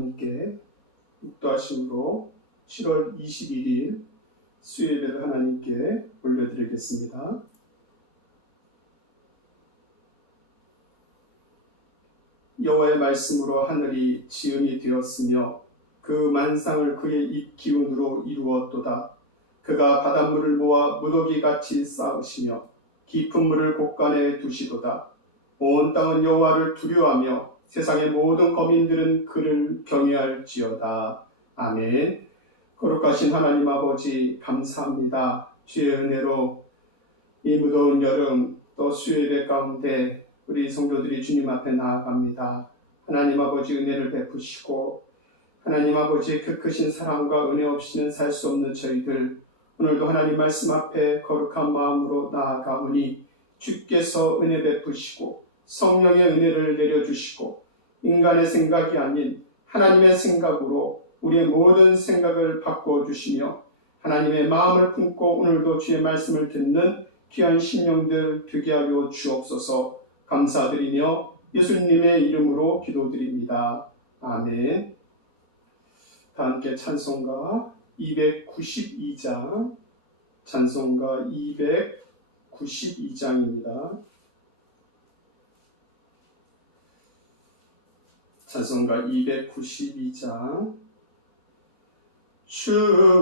함께 묵도하심으로 7월 21일 수요예배를 하나님께 올려드리겠습니다. 여호와의 말씀으로 하늘이 지음이 되었으며 그 만상을 그의 입 기운으로 이루었도다. 그가 바닷물을 모아 무더기같이 쌓으시며 깊은 물을 곳간에 두시도다. 온 땅은 여호와를 두려워하며 세상의 모든 거민들은 그를 경외할지어다. 아멘. 거룩하신 하나님 아버지 감사합니다. 주의 은혜로 이 무더운 여름 또 수요예배 가운데 우리 성도들이 주님 앞에 나아갑니다. 하나님 아버지 은혜를 베푸시고 하나님 아버지의 그 크신 사랑과 은혜 없이는 살 수 없는 저희들 오늘도 하나님 말씀 앞에 거룩한 마음으로 나아가오니 주께서 은혜 베푸시고 성령의 은혜를 내려주시고 인간의 생각이 아닌 하나님의 생각으로 우리의 모든 생각을 바꾸어 주시며 하나님의 마음을 품고 오늘도 주의 말씀을 듣는 귀한 심령들 되게 하여 주옵소서. 감사드리며 예수님의 이름으로 기도드립니다. 아멘. 다 함께 찬송가 292장 찬송가 292장입니다. 찬송가 292장 주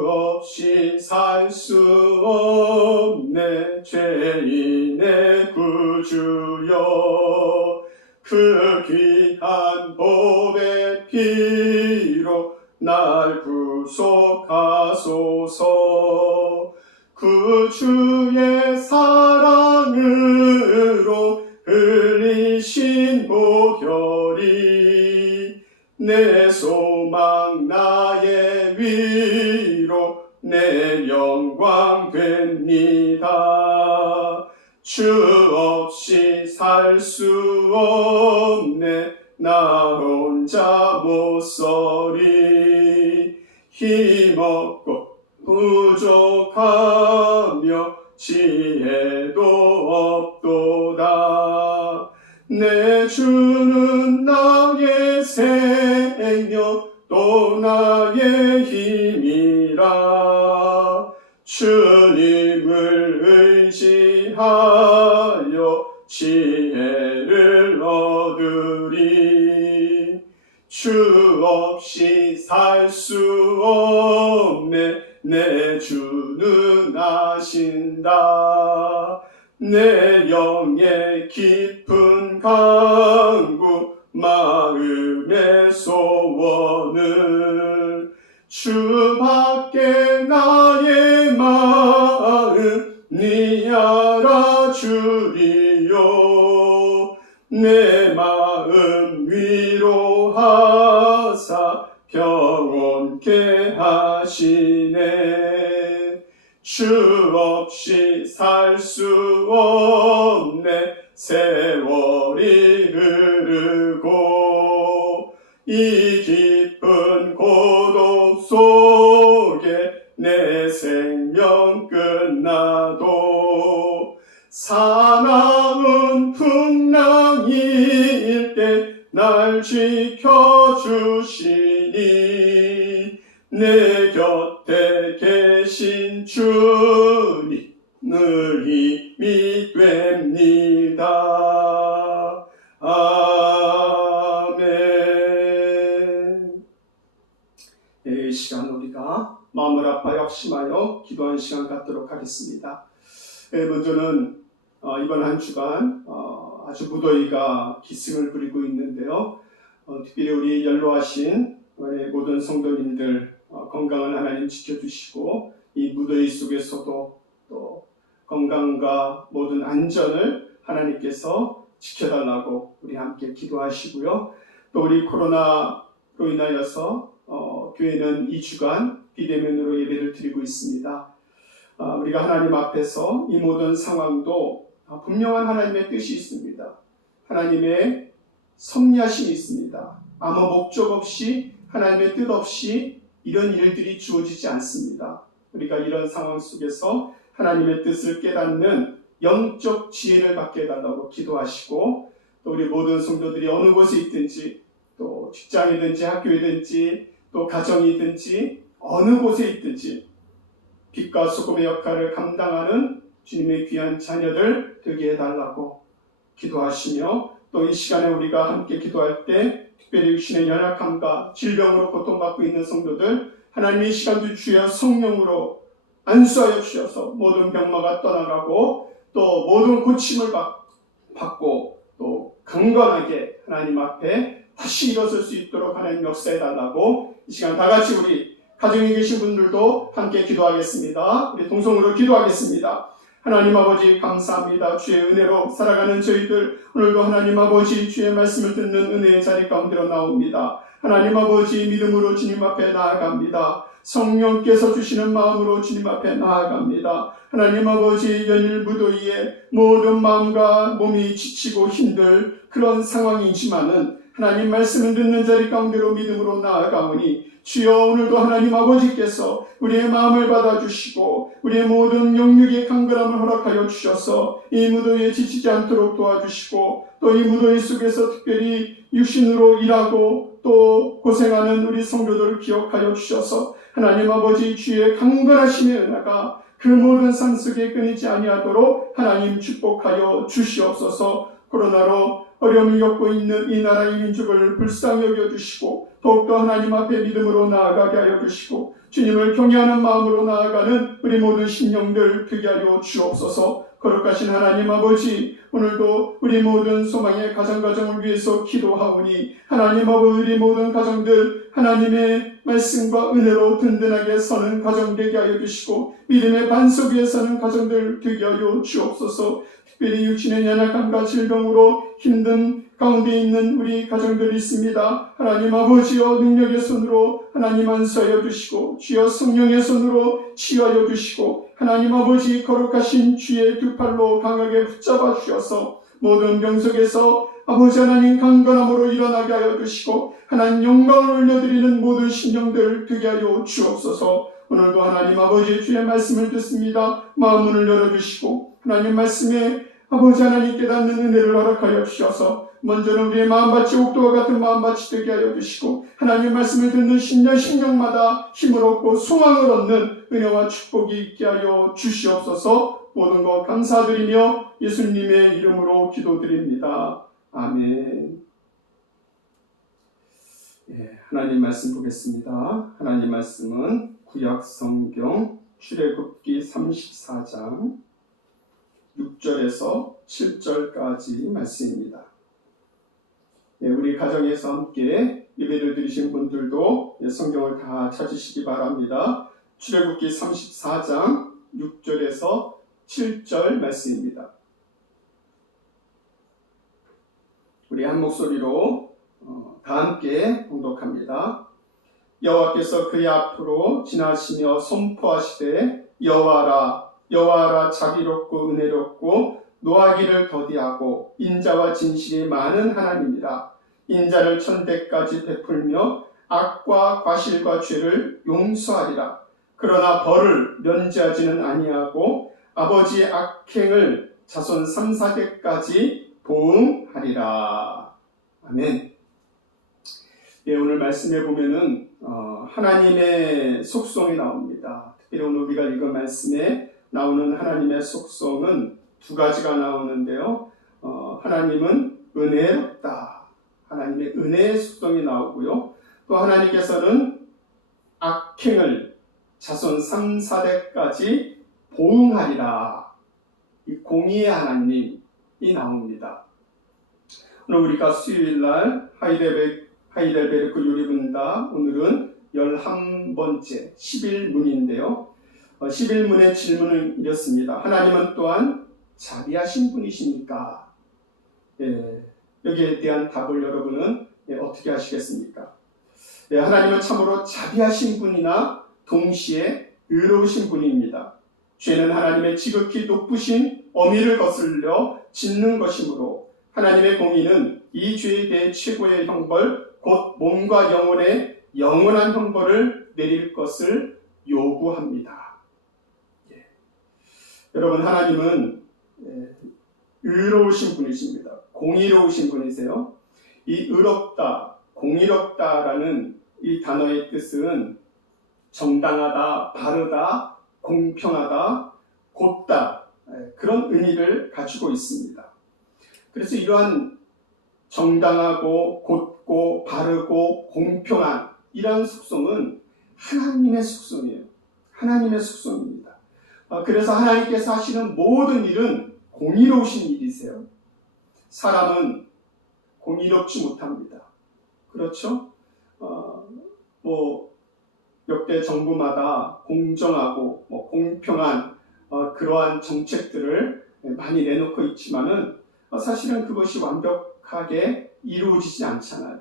없이 살 수 없네 죄인의 구주여 그 귀한 보배 피로 날 구속하소서 그 주의 사랑으로 흘리신 보혈이 내 소망 나의 위로 내 영광 됩니다. 주 없이 살 수 없네 나 혼자 못 서리 힘없고 부족하며 지혜도 없도다. 내 주는 나의 생명 또 나의 힘이라 주님을 의지하여 지혜를 얻으리. 주 없이 살 수 없네 내 주는 아신다. 내 영의 깊은 간구 마음의 소원을 주밖에 나의 마음 니 알아주리요. 내 마음 위로하사 평온케 하시네. 주 없이 살 수 없네 세월이 흐르고 이 깊은 고독 속에 내 생명 끝나도 사나운 풍랑일 때 날 지켜주시니 내 곁에 계신 주님 늘 힘이 됩니다. 아멘. 이 시간 우리가 마음을 아파하여 확심하여 기도하는 시간 갖도록 하겠습니다. 먼저는 이번 한 주간 아주 무더위가 기승을 부리고 있는데요. 특별히 우리 연로하신 우리 모든 성도님들 건강을 하나님 지켜주시고 이 무더위 속에서도 또 건강과 모든 안전을 하나님께서 지켜달라고 우리 함께 기도하시고요. 또 우리 코로나로 인하여서 교회는 2주간 비대면으로 예배를 드리고 있습니다. 우리가 하나님 앞에서 이 모든 상황도 분명한 하나님의 뜻이 있습니다. 하나님의 섭리하심이 있습니다. 아무 목적 없이 하나님의 뜻 없이 이런 일들이 주어지지 않습니다. 우리가 이런 상황 속에서 하나님의 뜻을 깨닫는 영적 지혜를 받게 해달라고 기도하시고 또 우리 모든 성도들이 어느 곳에 있든지 또 직장이든지 학교이든지 또 가정이든지 어느 곳에 있든지 빛과 소금의 역할을 감당하는 주님의 귀한 자녀들 되게 해달라고 기도하시며, 또 이 시간에 우리가 함께 기도할 때 특별히 육신의 연약함과 질병으로 고통받고 있는 성도들, 하나님의 이 시간도 주여 성령으로 안수하여 주셔서 모든 병마가 떠나가고 또 모든 고침을 받고 또 강건하게 하나님 앞에 다시 일어설 수 있도록 하나님 역사해 달라고 이 시간 다 같이 우리 가정에 계신 분들도 함께 기도하겠습니다. 우리 동성으로 기도하겠습니다. 하나님 아버지 감사합니다. 주의 은혜로 살아가는 저희들, 오늘도 하나님 아버지 주의 말씀을 듣는 은혜의 자리 가운데로 나옵니다. 하나님 아버지 믿음으로 주님 앞에 나아갑니다. 성령께서 주시는 마음으로 주님 앞에 나아갑니다. 하나님 아버지 연일 무더위에 모든 마음과 몸이 지치고 힘들 그런 상황이지만은 하나님 말씀을 듣는 자리 가운데로 믿음으로 나아가오니 주여 오늘도 하나님 아버지께서 우리의 마음을 받아주시고 우리의 모든 영육의 강건함을 허락하여 주셔서 이 무더위에 지치지 않도록 도와주시고, 또 이 무더위 속에서 특별히 육신으로 일하고 또 고생하는 우리 성도들을 기억하여 주셔서 하나님 아버지 주의 강건하심의 은혜가 그 모든 삶 속에 끊이지 아니하도록 하나님 축복하여 주시옵소서. 코로나로 어려움을 겪고 있는 이 나라의 민족을 불쌍히 여겨주시고 더욱더 하나님 앞에 믿음으로 나아가게 하여 주시고 주님을 경외하는 마음으로 나아가는 우리 모든 심령들 되게 하여 주옵소서. 거룩하신 하나님 아버지, 오늘도 우리 모든 소망의 가정을 위해서 기도하오니 하나님 아버지 우리 모든 가정들 하나님의 말씀과 은혜로 든든하게 서는 가정 되게 하여 주시고 믿음의 반석 위에 서는 가정들 되게 하여 주옵소서. 특별히 육신의 연약함과 질병으로 힘든 가운데 있는 우리 가정들이 있습니다. 하나님 아버지여 능력의 손으로 하나님 안수하여 주시고 주여 성령의 손으로 치유하여 주시고 하나님 아버지 거룩하신 주의 두 팔로 강하게 붙잡아 주셔서 모든 병 속에서 아버지 하나님 강건함으로 일어나게 하여 주시고 하나님 영광을 올려드리는 모든 심령들 되게 하여 주옵소서. 오늘도 하나님 아버지 주의 말씀을 듣습니다. 마음 문을 열어주시고 하나님 말씀에 아버지 하나님 깨닫는 은혜를 허락하여 주셔서 먼저는 우리의 마음밭이 옥도와 같은 마음밭이 되게 하여 주시고 하나님 말씀을 듣는 심령마다 힘을 얻고 소망을 얻는 은혜와 축복이 있게 하여 주시옵소서. 모든 것 감사드리며 예수님의 이름으로 기도드립니다. 아멘. 하나님 말씀 보겠습니다. 하나님 말씀은 구약 성경 출애굽기 34장 6절에서 7절까지 말씀입니다. 우리 가정에서 함께 예배를 드리신 분들도 성경을 다 찾으시기 바랍니다. 출애굽기 34장 6절에서 7절 말씀입니다. 우리 한 목소리로 다 함께 봉독합니다. 여호와께서 그의 앞으로 지나시며 선포하시되 여호와라 자비롭고 은혜롭고 노하기를 더디하고 인자와 진실이 많은 하나님이라. 인자를 천대까지 베풀며 악과 과실과 죄를 용서하리라. 그러나 벌을 면제하지는 아니하고 아버지의 악행을 자손 3, 4대까지 보응하리라. 아멘. 오늘 말씀에 보면은 하나님의 속성이 나옵니다. 특별히 오늘 우리가 읽은 말씀에 나오는 하나님의 속성은 두 가지가 나오는데요. 하나님은 은혜롭다. 하나님의 은혜의 속성이 나오고요. 또 하나님께서는 악행을 자손 3, 4대까지 보응하리라. 이 공의의 하나님이 나옵니다. 오늘 우리가 수요일날 하이델베르크 요리분다 오늘은 11번째 11문인데요. 11문의 질문은 이렇습니다. 하나님은 또한 자비하신 분이십니까? 여기에 대한 답을 여러분은 어떻게 하시겠습니까? 하나님은 참으로 자비하신 분이나 동시에 의로우신 분입니다. 죄는 하나님의 지극히 높으신 어미를 거슬려 짓는 것이므로 하나님의 공의는 이 죄에 대해 최고의 형벌, 곧 몸과 영혼의 영원한 형벌을 내릴 것을 요구합니다. 여러분, 하나님은 의로우신 분이십니다. 공의로우신 분이세요. 이 의롭다, 공의롭다라는 이 단어의 뜻은 정당하다, 바르다, 공평하다, 곧다, 그런 의미를 가지고 있습니다. 그래서 이러한 정당하고 곧고 바르고 공평한 이런 속성은 하나님의 속성이에요. 하나님의 속성입니다. 그래서 하나님께서 하시는 모든 일은 공의로우신 일이세요. 사람은 공의롭지 못합니다. 그렇죠? 역대 정부마다 공정하고 공평한 그러한 정책들을 많이 내놓고 있지만은 사실은 그것이 완벽하게 이루어지지 않잖아요.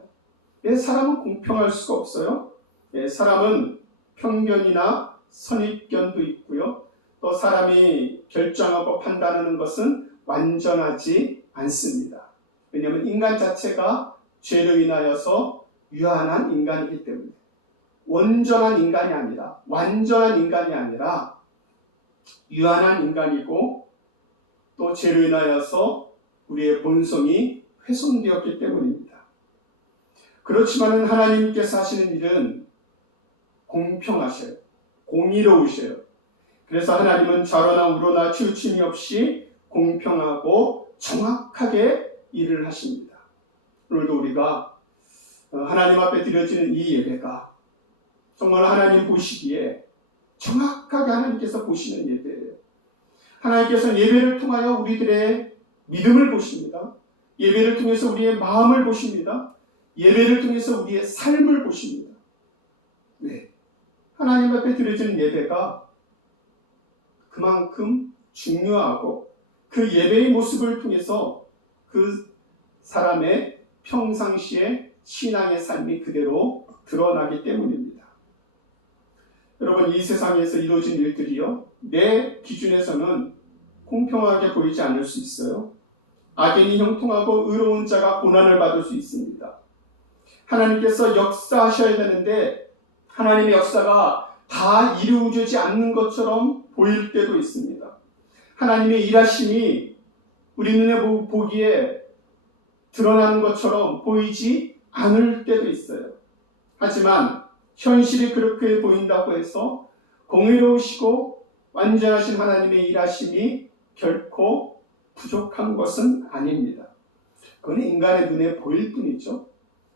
사람은 공평할 수가 없어요. 사람은 편견이나 선입견도 있고요. 또 사람이 결정하고 판단하는 것은 완전하지 않습니다. 왜냐하면 인간 자체가 죄로 인하여서 유한한 인간이기 때문에 온전한 인간이 아니라 완전한 인간이 아니라 유한한 인간이고 또 죄로 인하여서 우리의 본성이 훼손되었기 때문입니다. 그렇지만 하나님께서 하시는 일은 공평하셔요. 공의로우셔요. 그래서 하나님은 좌로나 우로나 치우침이 없이 공평하고 정확하게 일을 하십니다. 오늘도 우리가 하나님 앞에 드려지는 이 예배가 정말 하나님 보시기에 정확하게 하나님께서 보시는 예배예요. 하나님께서는 예배를 통하여 우리들의 믿음을 보십니다. 예배를 통해서 우리의 마음을 보십니다. 예배를 통해서 우리의 삶을 보십니다. 네. 하나님 앞에 드려지는 예배가 그만큼 중요하고 그 예배의 모습을 통해서 그 사람의 평상시의 신앙의 삶이 그대로 드러나기 때문입니다. 여러분, 이 세상에서 이루어진 일들이요, 내 기준에서는 공평하게 보이지 않을 수 있어요. 악인이 형통하고 의로운 자가 고난을 받을 수 있습니다. 하나님께서 역사하셔야 되는데 하나님의 역사가 다 이루어지지 않는 것처럼 보일 때도 있습니다. 하나님의 일하심이 우리 눈에 보기에 드러나는 것처럼 보이지 않을 때도 있어요. 하지만 현실이 그렇게 보인다고 해서 공의로우시고 완전하신 하나님의 일하심이 결코 부족한 것은 아닙니다. 그건 인간의 눈에 보일 뿐이죠.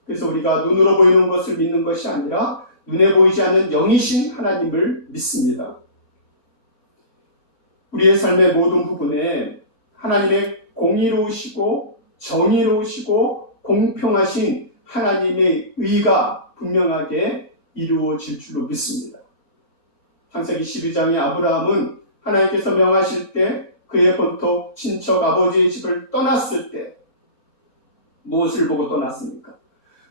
그래서 우리가 눈으로 보이는 것을 믿는 것이 아니라 눈에 보이지 않는 영이신 하나님을 믿습니다. 우리의 삶의 모든 부분에 하나님의 공의로우시고 정의로우시고 공평하신 하나님의 의가 분명하게 이루어질 줄로 믿습니다. 창세기 12장의 아브라함은 하나님께서 명하실 때 그의 본토 친척 아버지의 집을 떠났을 때 무엇을 보고 떠났습니까?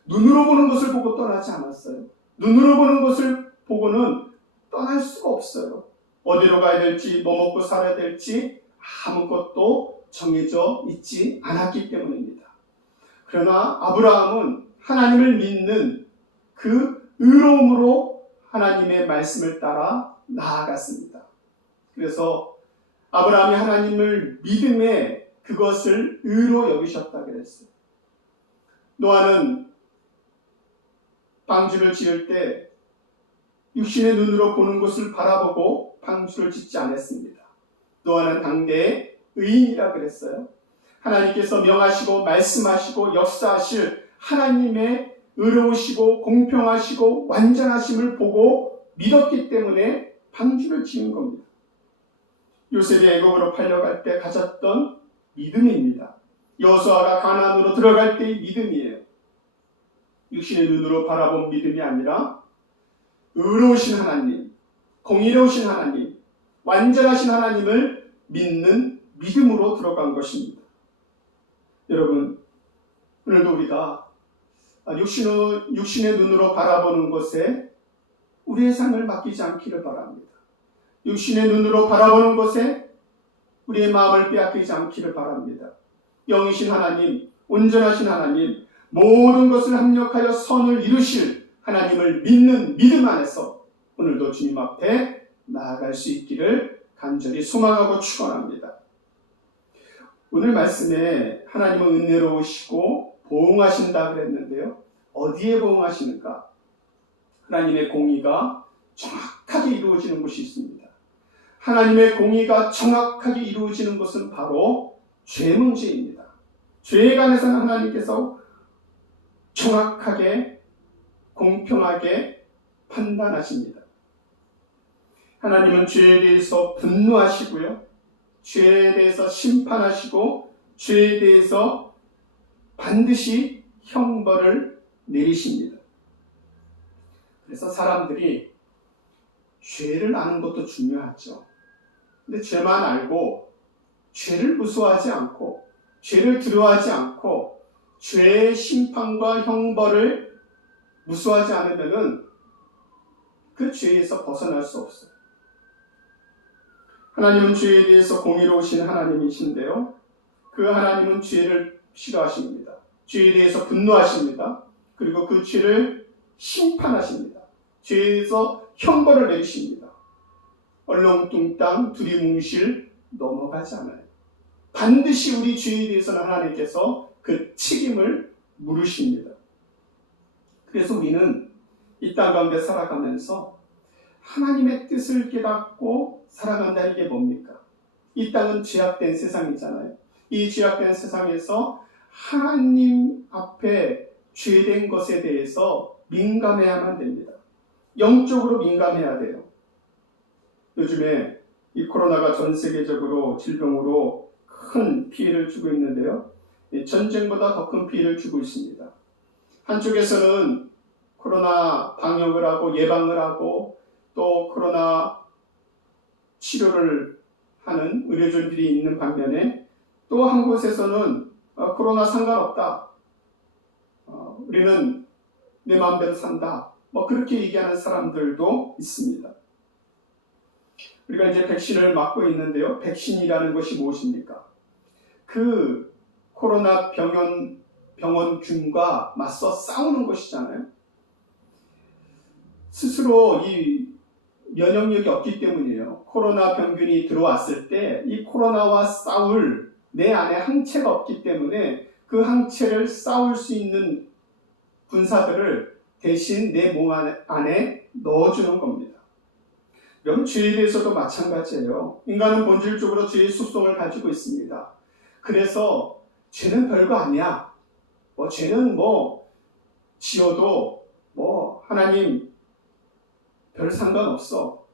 눈으로 보는 것을 보고 떠나지 않았어요. 눈으로 보는 것을 보고는 떠날 수가 없어요. 어디로 가야 될지, 뭐 먹고 살아야 될지 아무것도 정해져 있지 않았기 때문입니다. 그러나 아브라함은 하나님을 믿는 그 의로움으로 하나님의 말씀을 따라 나아갔습니다. 그래서 아브라함이 하나님을 믿음에 그것을 의로 여기셨다 그랬어요. 노아는 방주를 지을 때 육신의 눈으로 보는 것을 바라보고 방주를 짓지 않았습니다. 노아는 당대의 의인이라 그랬어요. 하나님께서 명하시고 말씀하시고 역사하실 하나님의 의로우시고 공평하시고 완전하심을 보고 믿었기 때문에 방주를 지은 겁니다. 요셉이 애굽으로 팔려갈 때 가졌던 믿음입니다. 여호수아가 가나안으로 들어갈 때의 믿음이에요. 육신의 눈으로 바라본 믿음이 아니라 의로우신 하나님, 공의로우신 하나님, 완전하신 하나님을 믿는 믿음으로 들어간 것입니다. 여러분, 오늘도 우리가 육신의 눈으로 바라보는 것에 우리의 삶을 맡기지 않기를 바랍니다. 육신의 눈으로 바라보는 것에 우리의 마음을 빼앗기지 않기를 바랍니다. 영이신 하나님, 온전하신 하나님, 모든 것을 합력하여 선을 이루실 하나님을 믿는 믿음 안에서 오늘도 주님 앞에 나아갈 수 있기를 간절히 소망하고 축원합니다. 오늘 말씀에 하나님은 은혜로우시고 보응하신다 그랬는데요. 어디에 보응하시는가? 하나님의 공의가 정확하게 이루어지는 곳이 있습니다. 하나님의 공의가 정확하게 이루어지는 것은 바로 죄 문제입니다. 죄에 관해서는 하나님께서 정확하게 공평하게 판단하십니다. 하나님은 죄에 대해서 분노하시고요. 죄에 대해서 심판하시고 죄에 대해서 반드시 형벌을 내리십니다. 그래서 사람들이 죄를 아는 것도 중요하죠. 근데 죄만 알고 죄를 무서워하지 않고 죄를 두려워하지 않고 죄의 심판과 형벌을 무서워하지 않으면 그 죄에서 벗어날 수 없어요. 하나님은 죄에 대해서 공의로우신 하나님이신데요. 그 하나님은 죄를 싫어하십니다. 죄에 대해서 분노하십니다. 그리고 그 죄를 심판하십니다. 죄에서 형벌을 내리십니다. 얼렁뚱땅 두리뭉실 넘어가지 않아요. 반드시 우리 죄에 대해서는 하나님께서 그 책임을 물으십니다. 그래서 우리는 이 땅 가운데 살아가면서 하나님의 뜻을 깨닫고 살아간다는 게 뭡니까? 이 땅은 죄악된 세상이잖아요. 이 죄악된 세상에서 하나님 앞에 죄된 것에 대해서 민감해야만 됩니다. 영적으로 민감해야 돼요. 요즘에 이 코로나가 전 세계적으로 질병으로 큰 피해를 주고 있는데요. 전쟁보다 더 큰 피해를 주고 있습니다. 한쪽에서는 코로나 방역을 하고 예방을 하고 또 코로나 치료를 하는 의료진들이 있는 반면에 또 한 곳에서는 코로나 상관없다. 우리는 내 마음대로 산다. 그렇게 얘기하는 사람들도 있습니다. 우리가 이제 백신을 맞고 있는데요. 백신이라는 것이 무엇입니까? 그 코로나 병원균과 맞서 싸우는 것이잖아요. 스스로 이 면역력이 없기 때문이에요. 코로나 병균이 들어왔을 때 이 코로나와 싸울 내 안에 항체가 없기 때문에 그 항체를 싸울 수 있는 군사들을 대신 내 몸 안에 넣어주는 겁니다. 여러분, 죄에 대해서도 마찬가지예요. 인간은 본질적으로 죄의 속성을 가지고 있습니다. 그래서 죄는 별거 아니야. 죄는 지어도 하나님 별 상관없어.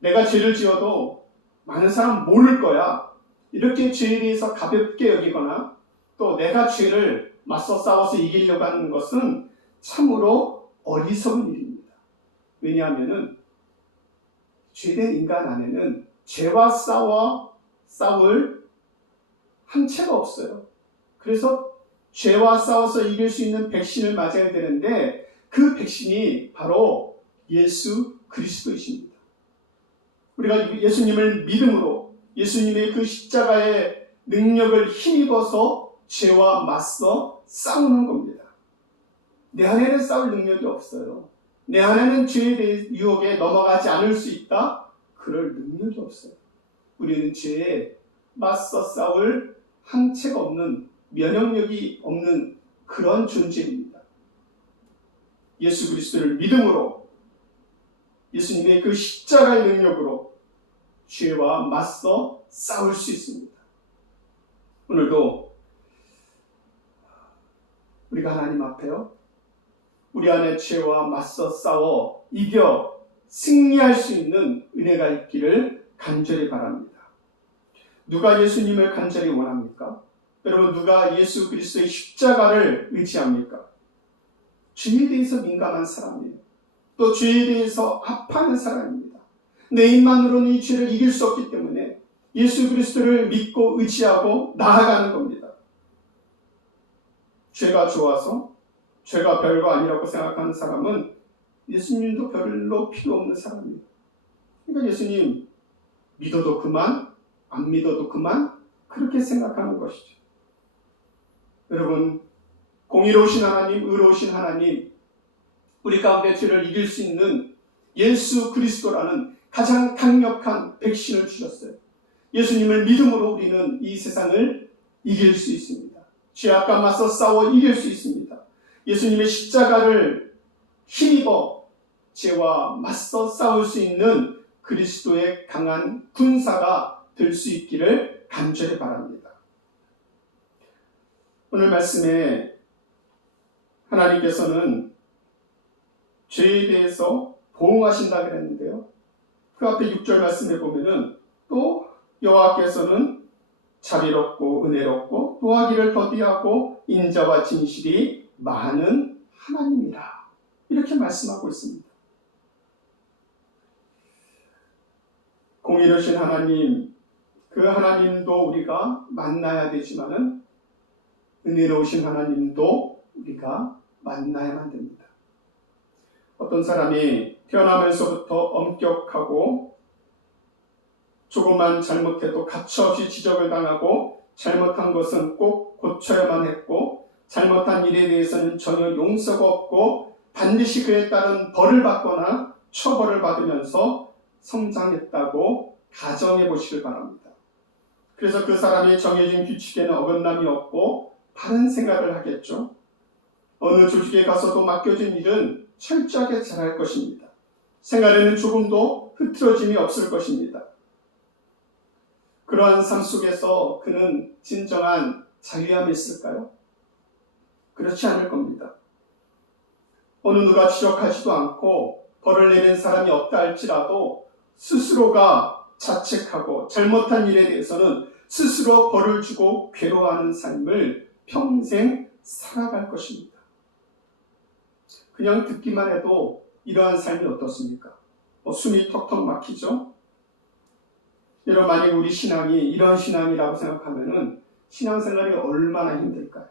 내가 죄를 지어도 많은 사람 모를 거야. 이렇게 죄에 대해서 가볍게 여기거나 또 내가 죄를 맞서 싸워서 이기려고 하는 것은 참으로 어리석은 일입니다. 왜냐하면 죄된 인간 안에는 죄와 싸울 항체가 없어요. 그래서 죄와 싸워서 이길 수 있는 백신을 맞아야 되는데 그 백신이 바로 예수 그리스도이십니다. 우리가 예수님을 믿음으로 예수님의 그 십자가의 능력을 힘입어서 죄와 맞서 싸우는 겁니다. 내 안에는 싸울 능력이 없어요. 내 안에는 죄에 대해 유혹에 넘어가지 않을 수 있다? 그럴 능력이 없어요. 우리는 죄에 맞서 싸울 항체가 없는, 면역력이 없는 그런 존재입니다. 예수 그리스도를 믿음으로 예수님의 그 십자가의 능력으로 죄와 맞서 싸울 수 있습니다. 오늘도 우리가 하나님 앞에요, 우리 안에 죄와 맞서 싸워 이겨 승리할 수 있는 은혜가 있기를 간절히 바랍니다. 누가 예수님을 간절히 원합니까? 여러분, 누가 예수 그리스도의 십자가를 의지합니까? 죄에 대해서 민감한 사람이에요. 또 죄에 대해서 아파하는 사람입니다. 내 힘만으로는 이 죄를 이길 수 없기 때문에 예수 그리스도를 믿고 의지하고 나아가는 겁니다. 죄가 좋아서 죄가 별거 아니라고 생각하는 사람은 예수님도 별로 필요 없는 사람이에요. 그러니까 예수님 믿어도 그만, 안 믿어도 그만, 그렇게 생각하는 것이죠. 여러분, 공의로우신 하나님, 의로우신 하나님, 우리 가운데 죄를 이길 수 있는 예수 그리스도라는 가장 강력한 백신을 주셨어요. 예수님을 믿음으로 우리는 이 세상을 이길 수 있습니다. 죄악과 맞서 싸워 이길 수 있습니다. 예수님의 십자가를 힘입어 죄와 맞서 싸울 수 있는 그리스도의 강한 군사가 될 수 있기를 간절히 바랍니다. 오늘 말씀에 하나님께서는 죄에 대해서 보응하신다 그랬는데요. 그 앞에 6절 말씀에 보면은 또 여호와께서는 자비롭고 은혜롭고 노하기를 더디하고 인자와 진실이 많은 하나님이라 이렇게 말씀하고 있습니다. 공의로우신 하나님, 그 하나님도 우리가 만나야 되지만은 은혜로우신 하나님도 우리가 만나야만 됩니다. 어떤 사람이 태어나면서부터 엄격하고 조금만 잘못해도 가차없이 지적을 당하고 잘못한 것은 꼭 고쳐야만 했고 잘못한 일에 대해서는 전혀 용서가 없고 반드시 그에 따른 벌을 받거나 처벌을 받으면서 성장했다고 가정해 보시길 바랍니다. 그래서 그 사람이 정해진 규칙에는 어긋남이 없고 바른 생각을 하겠죠. 어느 조직에 가서도 맡겨진 일은 철저하게 잘할 것입니다. 생활에는 조금도 흐트러짐이 없을 것입니다. 그러한 삶 속에서 그는 진정한 자유함이 있을까요? 그렇지 않을 겁니다. 어느 누가 지적하지도 않고 벌을 내는 사람이 없다 할지라도 스스로가 자책하고 잘못한 일에 대해서는 스스로 벌을 주고 괴로워하는 삶을 평생 살아갈 것입니다. 그냥 듣기만 해도 이러한 삶이 어떻습니까? 숨이 턱턱 막히죠? 여러분, 만약 우리 신앙이 이런 신앙이라고 생각하면은 신앙생활이 얼마나 힘들까요?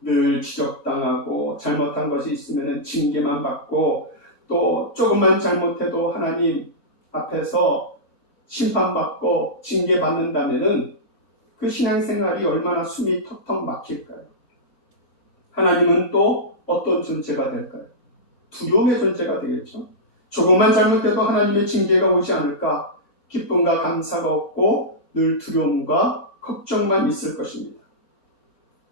늘 지적당하고 잘못한 것이 있으면 징계만 받고 또 조금만 잘못해도 하나님 앞에서 심판받고 징계받는다면은 그 신앙생활이 얼마나 숨이 턱턱 막힐까요? 하나님은 또 어떤 존재가 될까요? 두려움의 존재가 되겠죠. 조금만 잘못해도 하나님의 징계가 오지 않을까 기쁨과 감사가 없고 늘 두려움과 걱정만 있을 것입니다.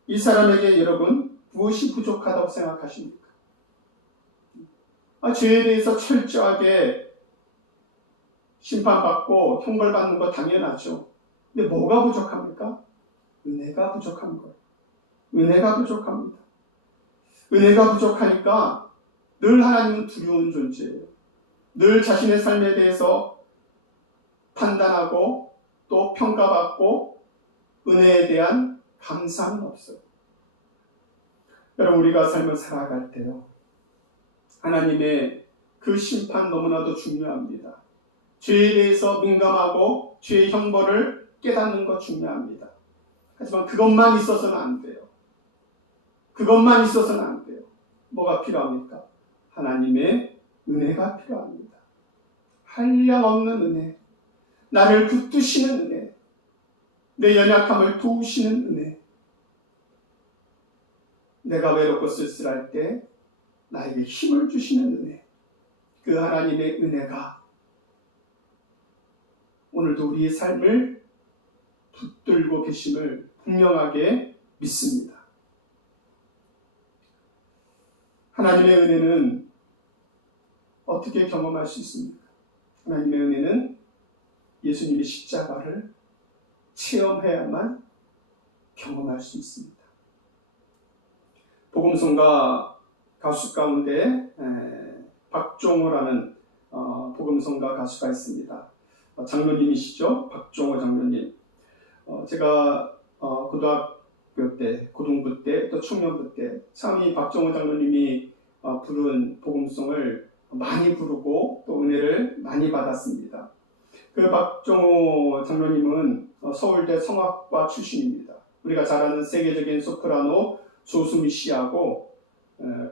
이 사람에게 여러분 무엇이 부족하다고 생각하십니까? 죄에 대해서 철저하게 심판받고 형벌받는 거 당연하죠. 근데 뭐가 부족합니까? 은혜가 부족한 거예요. 은혜가 부족합니다. 은혜가 부족하니까 늘 하나님은 두려운 존재예요. 늘 자신의 삶에 대해서 판단하고 또 평가받고 은혜에 대한 감사는 없어요. 여러분, 우리가 삶을 살아갈 때요, 하나님의 그 심판 너무나도 중요합니다. 죄에 대해서 민감하고 죄의 형벌을 깨닫는 것 중요합니다. 하지만 그것만 있어서는 안 돼요. 그것만 있어서는 안 돼요. 뭐가 필요합니까? 하나님의 은혜가 필요합니다. 한량없는 은혜, 나를 붙드시는 은혜, 내 연약함을 도우시는 은혜, 내가 외롭고 쓸쓸할 때 나에게 힘을 주시는 은혜, 그 하나님의 은혜가 오늘도 우리의 삶을 붙들고 계심을 분명하게 믿습니다. 하나님의 은혜는 어떻게 경험할 수 있습니까? 하나님의 은혜는 예수님의 십자가를 체험해야만 경험할 수 있습니다. 복음성가 가수 가운데 박종호라는 복음성가 가수가 있습니다. 장로님이시죠? 박종호 장로님. 제가 고등학교 때, 고등부 때, 또 청년부 때 참 이 박종호 장로님이 부른 복음송을 많이 부르고 또 은혜를 많이 받았습니다. 그 박종호 장로님은 서울대 성악과 출신입니다. 우리가 잘 아는 세계적인 소프라노 조수미 씨하고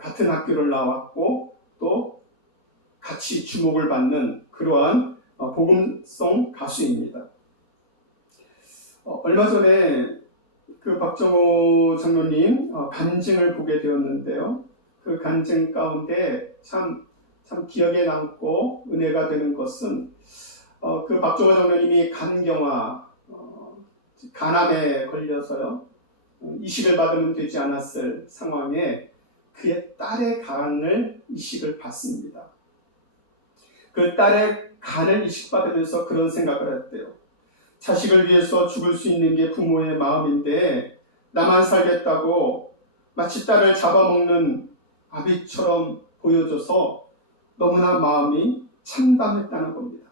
같은 학교를 나왔고 또 같이 주목을 받는 그러한 복음송 가수입니다. 얼마 전에 그 박정호 장로님 간증을 보게 되었는데요. 그 간증 가운데 참 기억에 남고 은혜가 되는 것은 그 박정호 장로님이 간경화, 간암에 걸려서요. 이식을 받으면 되지 않았을 상황에 그의 딸의 간을 이식을 받습니다. 그 딸의 간을 이식받으면서 그런 생각을 했대요. 자식을 위해서 죽을 수 있는 게 부모의 마음인데 나만 살겠다고 마치 딸을 잡아먹는 아비처럼 보여줘서 너무나 마음이 참담했다는 겁니다.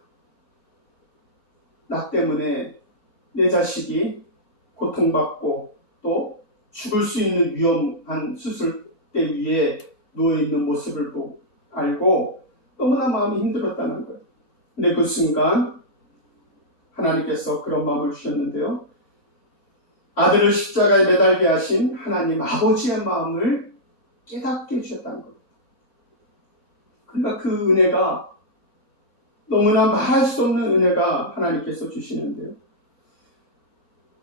나 때문에 내 자식이 고통받고 또 죽을 수 있는 위험한 수술대 위에 누워있는 모습을 보고 알고 너무나 마음이 힘들었다는 거예요. 근데 그 순간 하나님께서 그런 마음을 주셨는데요. 아들을 십자가에 매달게 하신 하나님 아버지의 마음을 깨닫게 해주셨다는 겁니다. 그러니까 그 은혜가 너무나 말할 수 없는 은혜가 하나님께서 주시는데요.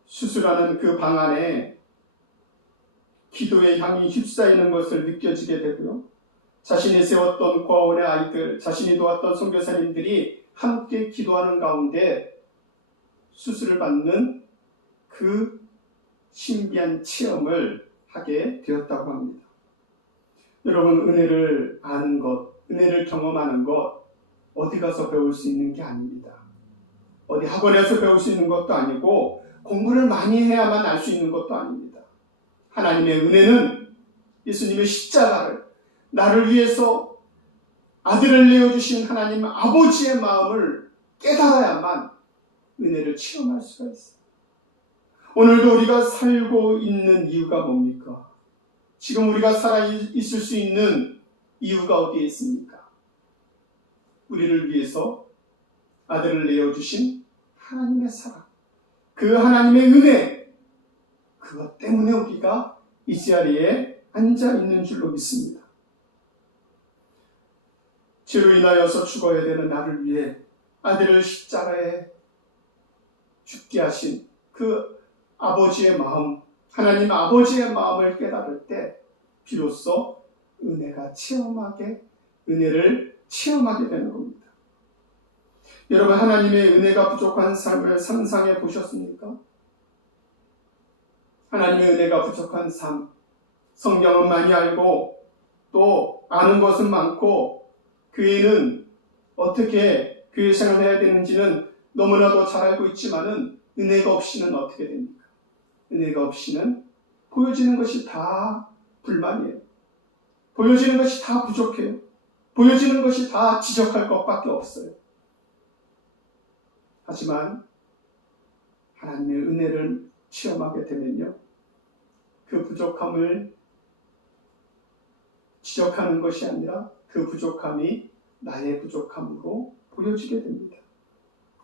수술하는 그 방 안에 기도의 향이 휩싸이는 것을 느껴지게 되고요. 자신이 세웠던 과원의 아이들, 자신이 도왔던 선교사님들이 함께 기도하는 가운데 수술을 받는 그 신비한 체험을 하게 되었다고 합니다. 여러분, 은혜를 아는 것, 은혜를 경험하는 것 어디 가서 배울 수 있는 게 아닙니다. 어디 학원에서 배울 수 있는 것도 아니고 공부를 많이 해야만 알 수 있는 것도 아닙니다. 하나님의 은혜는 예수님의 십자가를 나를 위해서 아들을 내어주신 하나님 아버지의 마음을 깨달아야만 은혜를 체험할 수가 있어요. 오늘도 우리가 살고 있는 이유가 뭡니까? 지금 우리가 살아있을 수 있는 이유가 어디에 있습니까? 우리를 위해서 아들을 내어주신 하나님의 사랑, 그 하나님의 은혜, 그것 때문에 우리가 이 자리에 앉아있는 줄로 믿습니다. 죄로 인하여서 죽어야 되는 나를 위해 아들을 십자가에 죽게 하신 그 아버지의 마음, 하나님 아버지의 마음을 깨달을 때 비로소 은혜를 체험하게 되는 겁니다. 여러분, 하나님의 은혜가 부족한 삶을 상상해 보셨습니까? 하나님의 은혜가 부족한 삶, 성경은 많이 알고 또 아는 것은 많고 교회는 어떻게 교회 생활을 해야 되는지는 너무나도 잘 알고 있지만은 은혜가 없이는 어떻게 됩니까? 은혜가 없이는 보여지는 것이 다 불만이에요. 보여지는 것이 다 부족해요. 보여지는 것이 다 지적할 것밖에 없어요. 하지만 하나님의 은혜를 체험하게 되면요, 그 부족함을 지적하는 것이 아니라 그 부족함이 나의 부족함으로 보여지게 됩니다.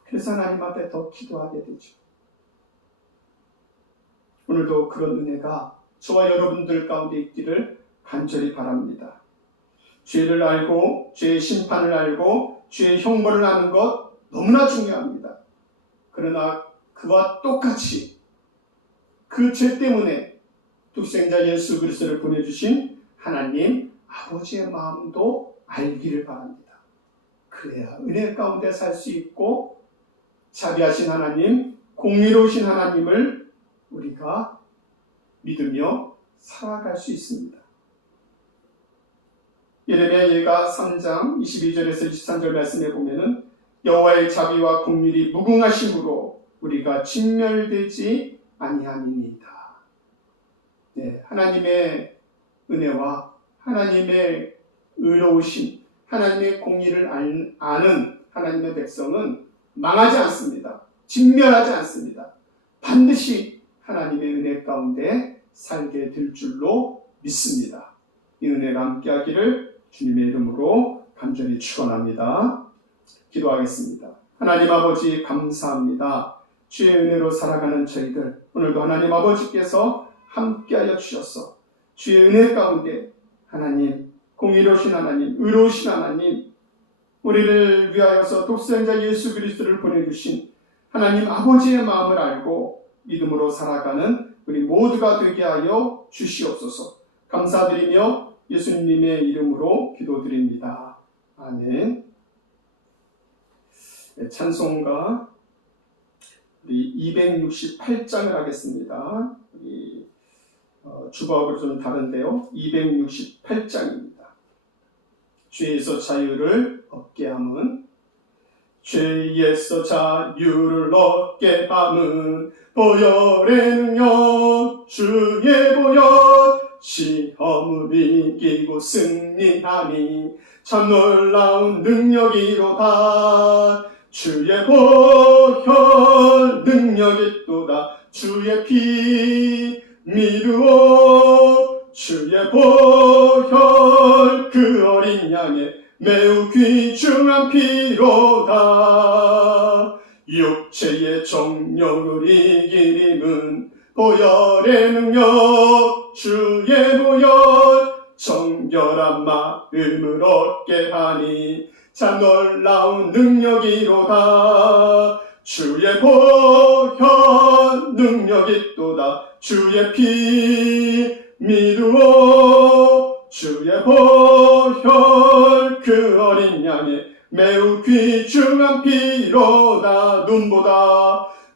그래서 하나님 앞에 더 기도하게 되죠. 오늘도 그런 은혜가 저와 여러분들 가운데 있기를 간절히 바랍니다. 죄를 알고 죄의 심판을 알고 죄의 형벌을 아는 것 너무나 중요합니다. 그러나 그와 똑같이 그 죄 때문에 독생자 예수 그리스도를 보내주신 하나님 아버지의 마음도 알기를 바랍니다. 그래야 은혜 가운데 살 수 있고 자비하신 하나님, 공의로우신 하나님을 우리가 믿으며 살아갈 수 있습니다. 예레미야 예가 3장 22절에서 23절 말씀에 보면은 여호와의 자비와 긍휼이 무궁하심으로 우리가 진멸되지 아니함이니이다. 네, 하나님의 은혜와 하나님의 의로우심, 하나님의 공의를 아는 하나님의 백성은 망하지 않습니다. 진멸하지 않습니다. 반드시 하나님의 은혜 가운데 살게 될 줄로 믿습니다. 이 은혜가 함께하기를 주님의 이름으로 간절히 축원합니다. 기도하겠습니다. 하나님 아버지 감사합니다. 주의 은혜로 살아가는 저희들, 오늘도 하나님 아버지께서 함께하여 주셔서 주의 은혜 가운데 하나님, 공의로우신 하나님, 의로우신 하나님, 우리를 위하여서 독생자 예수 그리스도를 보내주신 하나님 아버지의 마음을 알고 믿음으로 살아가는 우리 모두가 되게 하여 주시옵소서. 감사드리며 예수님의 이름으로 기도드립니다. 아멘. 찬송가 우리 268장을 하겠습니다. 우리 주보하고 좀 다른데요. 268장입니다. 죄에서 자유를 얻게 함은 죄에서 자유를 얻게 함은 보혈의 능력 주의 보혈 시험을 이기고 승리하니 참 놀라운 능력이로다. 주의 보혈 능력이 또다. 주의 피 미루어 주의 보혈 그 어린 양의 매우 귀중한 피로다. 육체의 정욕을 이기림은 보혈의 능력 주의 보혈 정결한 마음을 얻게 하니 참 놀라운 능력이로다. 주의 보혈 능력이 또다. 주의 피 미루어 주의 보혈 그 어린 양의 매우 귀중한 피로다.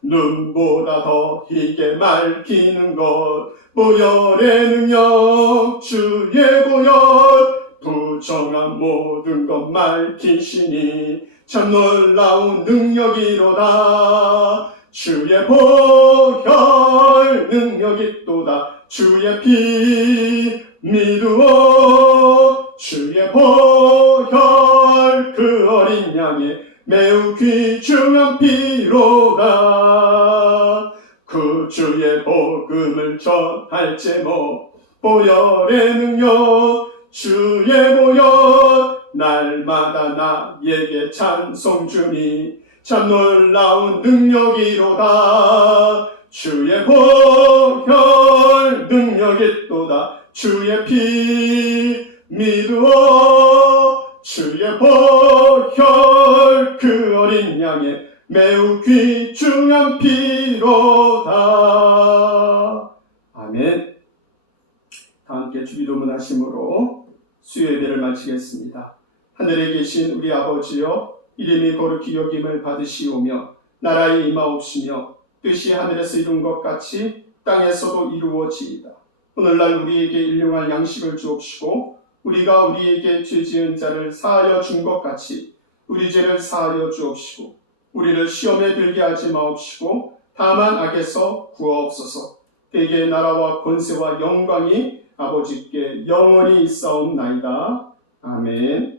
눈보다 더 희게 맑히는 것 보혈의 능력 주의 보혈 부정한 모든 것 맑히시니 참 놀라운 능력이로다. 주의 보혈 능력이 또다. 주의 피 미루어 주의 보혈 그 어린 양의 매우 귀중한 피로다. 그 주의 복음을 전할 제목 보혈의 능력 주의 보혈 날마다 나에게 찬송 주니 참 놀라운 능력이로다. 주의 보혈 능력이 또다. 주의 피 미루어 주의 보혈 그 어린 양의 매우 귀중한 피로다. 아멘. 다 함께 주기도문 하심으로 수요예배를 마치겠습니다. 하늘에 계신 우리 아버지여 이름이 거룩히 여김을 받으시오며 나라의 임하옵시며 뜻이 하늘에서 이룬 것 같이 땅에서도 이루어지이다. 오늘날 우리에게 일용할 양식을 주옵시고 우리가 우리에게 죄지은 자를 사하여 준 것 같이 우리 죄를 사하여 주옵시고 우리를 시험에 들게 하지 마옵시고 다만 악에서 구하옵소서. 대개의 나라와 권세와 영광이 아버지께 영원히 있사옵나이다. 아멘.